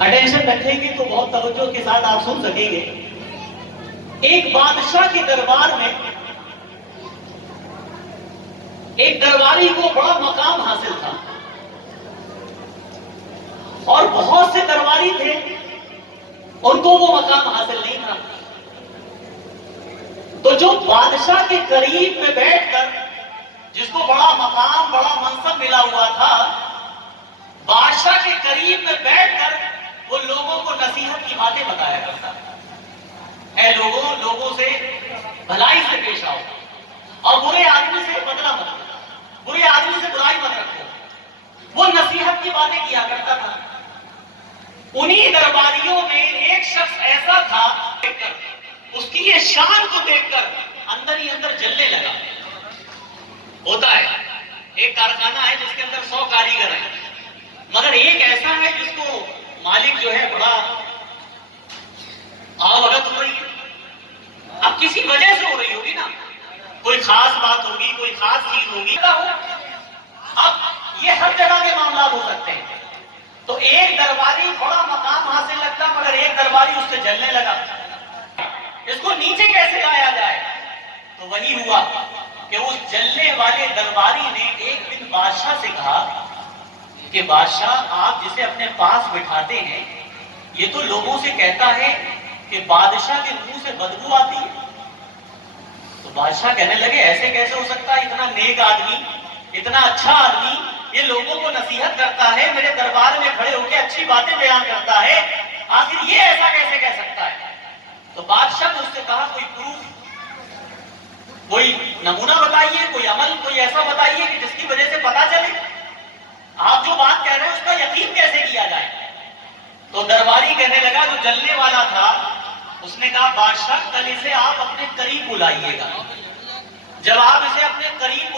Attention رکھیں گے تو بہت توجہ کے ساتھ آپ سن سکیں گے. ایک بادشاہ کے دربار میں ایک درباری کو بڑا مقام حاصل تھا اور بہت سے درباری تھے ان کو وہ مقام حاصل نہیں تھا. تو جو بادشاہ کے قریب میں بیٹھ کر جس کو بڑا مقام بڑا منصب ملا ہوا تھا، بادشاہ کے قریب میں بیٹھ کر وہ لوگوں کو نصیحت کی باتیں بتایا کرتا. اے لوگوں، لوگوں سے بھلائی سے پیش آؤ اور برے آدمی سے بدلہ مت رکھو، برے آدمی سے برائی مت رکھو. وہ نصیحت کی باتیں کیا کرتا تھا. انہی درباریوں میں ایک شخص ایسا تھا، اس کی یہ شان کو دیکھ کر اندر ہی اندر جلنے لگا. ہوتا ہے ایک کارخانہ ہے جس کے اندر 100 کاریگر ہیں، مگر ایک ایسا ہے جس کو مالک جو ہے بڑا بھگت ہو رہی ہے. اب کسی وجہ سے ہو رہی ہوگی نا، کوئی خاص بات ہوگی، کوئی خاص چیز ہوگی. اب یہ ہر جگہ کے معاملات ہو سکتے ہیں. تو ایک درباری بڑا مقام حاصل رکھتا مگر ایک درباری اس سے جلنے لگا. اس کو نیچے کیسے لایا جائے؟ تو وہی ہوا کہ اس جلنے والے درباری نے ایک دن بادشاہ سے کہا کہ بادشاہ، آپ جسے اپنے پاس بٹھاتے ہیں یہ تو لوگوں سے کہتا ہے کہ بادشاہ کے منہ سے بدبو آتی ہے. تو بادشاہ کہنے لگے ایسے کیسے ہو سکتا ہے؟ اتنا نیک آدمی، اتنا اچھا آدمی، یہ لوگوں کو نصیحت کرتا ہے، میرے دربار میں کھڑے ہو کے اچھی باتیں بیان کرتا ہے، آخر یہ ایسا کیسے کہہ سکتا ہے؟ تو بادشاہ نے اس سے کہا کوئی پروف، کوئی نمونہ بتائیے، کوئی عمل، کوئی ایسا بتائیے کہ جس کی وجہ سے پتا چلے آپ جو بات کہہ رہے ہیں اس کا یقین کیسے کیا جائے. تو درباری کہنے لگا، جو جلنے والا تھا اس نے کہا بادشاہ کل اسے آپ اپنے قریب بلائیے گا. جب آپ اسے اپنے قریب